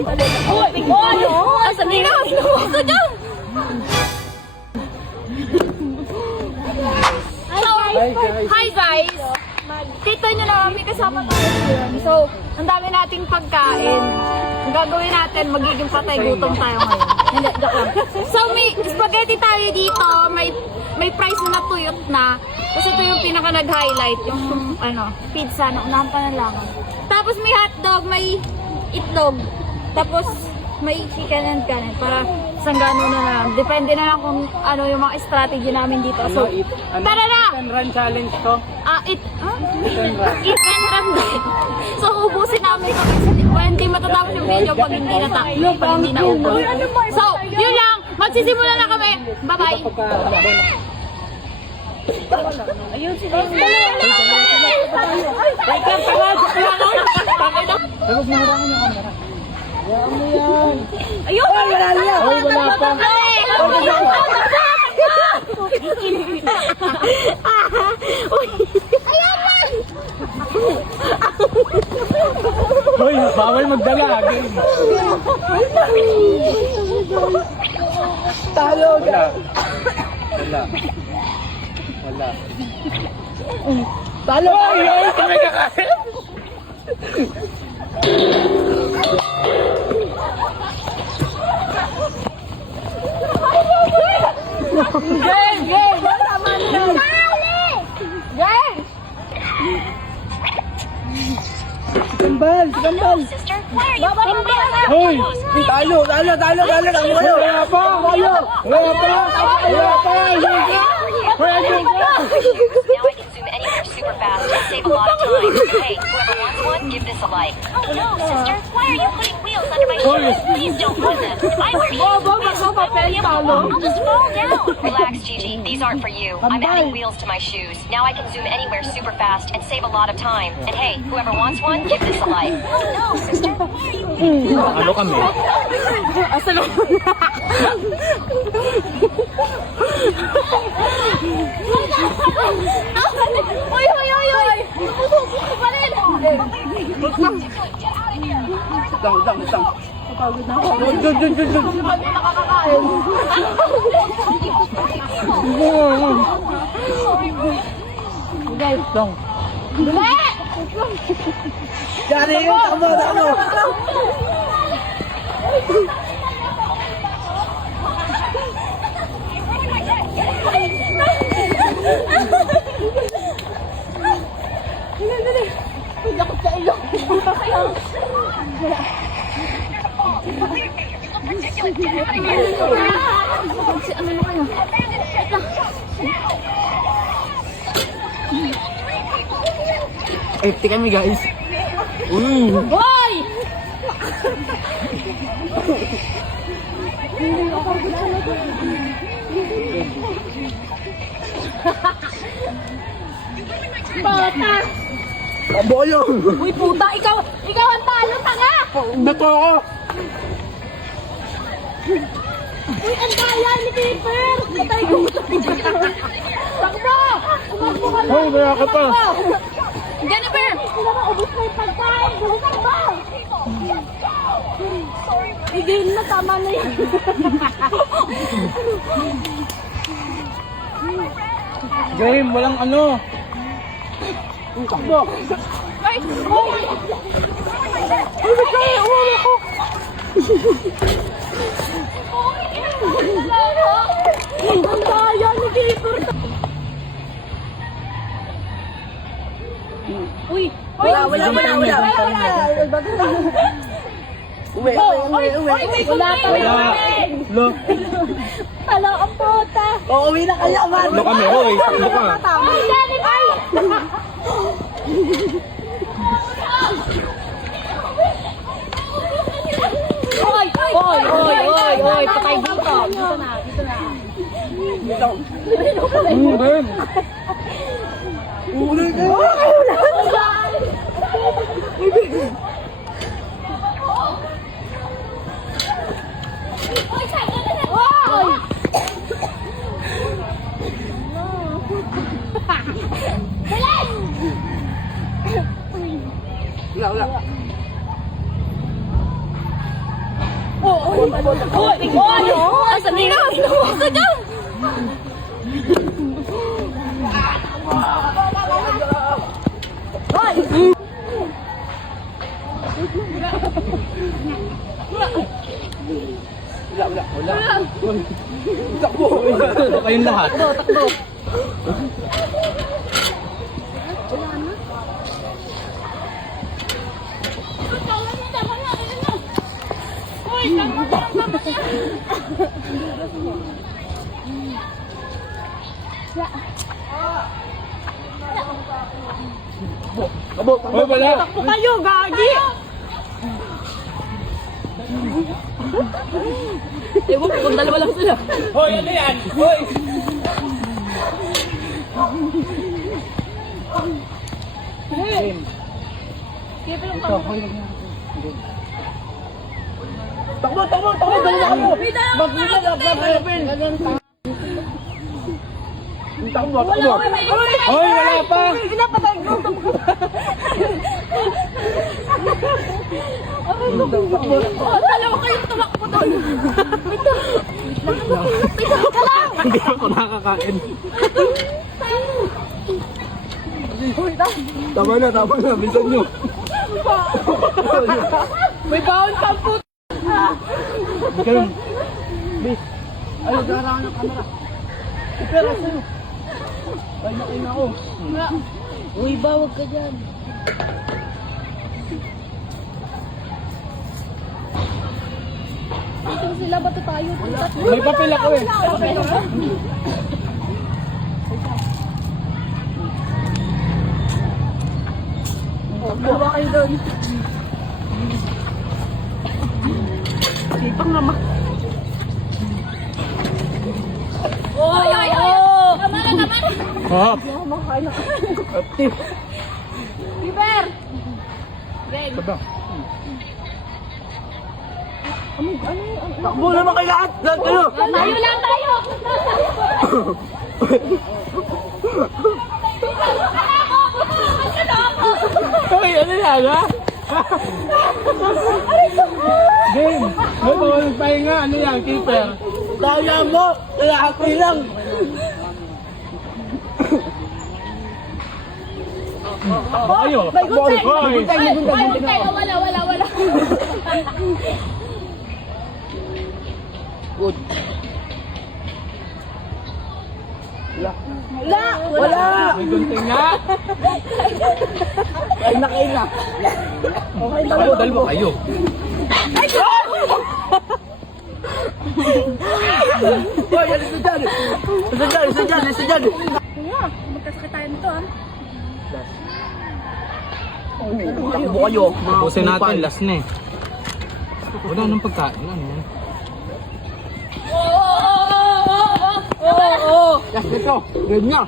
Asa nila? Asa dyan? Hi guys! Kita nyo na kami kasama tayo ngayon. So, ang dami nating pagkain. Ang gagawin natin, magiging patay gutom tayo ngayon. Hindi, joke lang. So, may spaghetti tayo dito. May price na tuyot na. Kasi ito yung pinaka nag-highlight. Yung pizza na unahan pa na lang. Tapos may hotdog, may itlog. Tapos may chicken and kanin para isang gano'n na lang. Depende na lang kung ano yung mga strategy namin dito. So, tara na! Eat and run challenge to. Eat and run din. So, ubusin namin ito kasi hindi matatapos yung video pag hindi na ubos. So, yun lang. Magsisimula na kami. Bye-bye. Ayun, sige. Tapos maharangin yung camera. Ayun! Wala pa. Hoy, bawal magdala. Talo. Wala. Talo. Ay, kami kakain. Game! Tama na! Game! Gambal! Hoy! Talo! Ano kayo? Wala pa! Now I can zoom anywhere super fast and save a lot of time. Hey, whoever wants one, give this a like. Oh no, sister, why are you putting wheels under my shoes? Please don't do this. If I wear shoes, I'll just fall down. Relax, Gigi. These aren't for you. I'm adding wheels to my shoes. Now I can zoom anywhere super fast and save a lot of time. And hey, whoever wants one, give this a like. Oh no, sister, why are you Ano kami? Asa na? Uy! Puso pa rin! Utang. Pagod na ako. Dun. Nakakakain. Guys, dong. Dali! Yari yung tamo. Dali! Yakot sa ilong. Ano mo kayo? FT kami guys. Hoy! Bata! Aboyo! Uy puta, ikaw ang talo, tanga! Bato ako! Uy, ang daya ni Keeper! Patay ko! Takbo! Umakbo ka na! Hoy, kaya ka pa! Jennifer! Sila ba, ubus na yung pagkain! Buhusan ba? Igil na, tama na yan. Game, walang ano! Takbo! Ay! Uy! Uy, kaya! Uwala ko! Ang daya ni Keeper! Uy! Wala. Uwi. Wala ka! Lo. Hello, ang puta! Uuwi na kayo, man! Lo kami, hoy! Lo ka! Ay, Jennifer! Oy, patay dito. Dito na. Ben! Uli kayo! Wala. Asan nila? Gusto niya! Takbo kayong lahat. Takbo. Takbo. Hoy, wala. Takbo kayo, gagi! Ewan ko kung dalawa lang sila. Hoy, ano yan? Hoy. Kaya lang kami. Takbo. Dali na ako. Takbo. Hoy, wala pa. Dalawa kayong tumakbo doon. Hindi ako nakakain. Tama na. Bilisan nyo. May baon ka po. Ganun. Bis. Ay, nagkaroon ng camera. Ipera sa'yo. Ay, nakin ako. Uy, bawag ka dyan. Dito sila, bato tayo. May papel ako eh. Dalawa kayo doon. Sipang naman. Ay! Tama na! Ha? Piper! Greg! Sabi. Takbo naman kayo lahat! Lahat kayo! Tayo lang tayo! Hoy, ano yan ha? Game! May bawal pahinga. Ano yan, keeper? Daya mo! Lalaki lang! Takbo kayo! Takbo kayo! Hoy! Wala. Good. Wala! May gunting nga! Kain na. Okay, dalawa kayo. Hoy, isa dyan! Kuya, magkasakit tayo nito ah. Takbo kayo. Pusin natin, last na eh. Wala nang pagkain. Ano yan? Oo! Yes, let's go. Ganyan.